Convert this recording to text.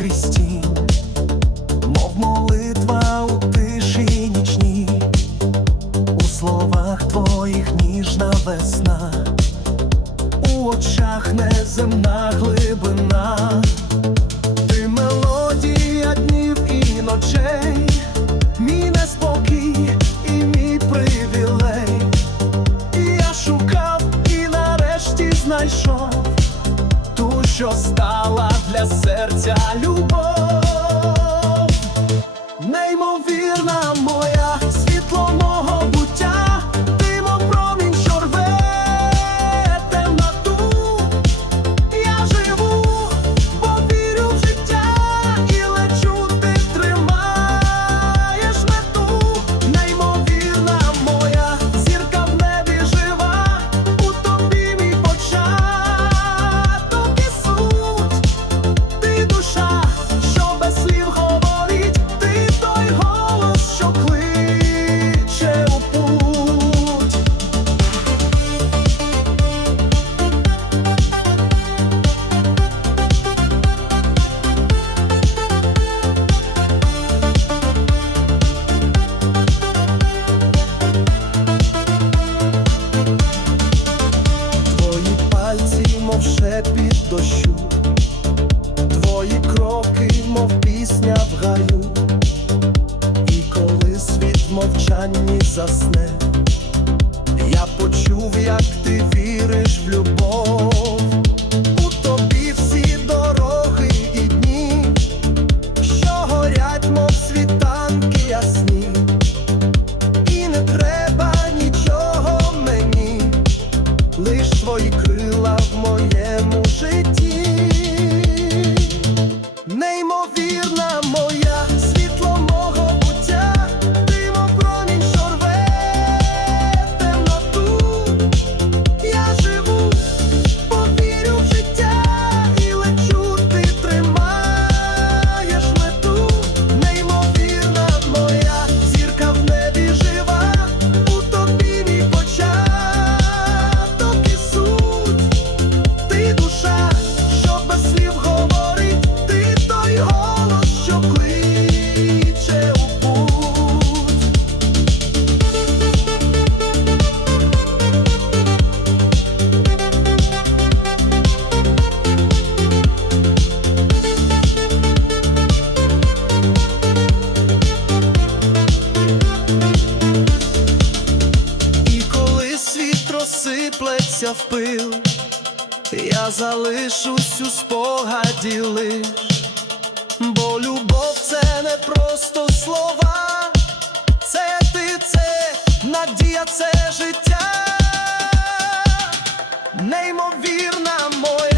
крізь мов молитва у тиші нічній, у словах твоїх ніжна весна, у очах неземна глибина, ти мелодія днів і ночей, мій неспокій і мій привілей. Я шукав і нарешті знайшов ту, що стала серця любов. Засне, я почув, як ти віриш в любов, розсиплеться в пил, я залишусь у спогаді лиш, бо любов це не просто слова, це ти, це надія, це життя, неймовірна моя.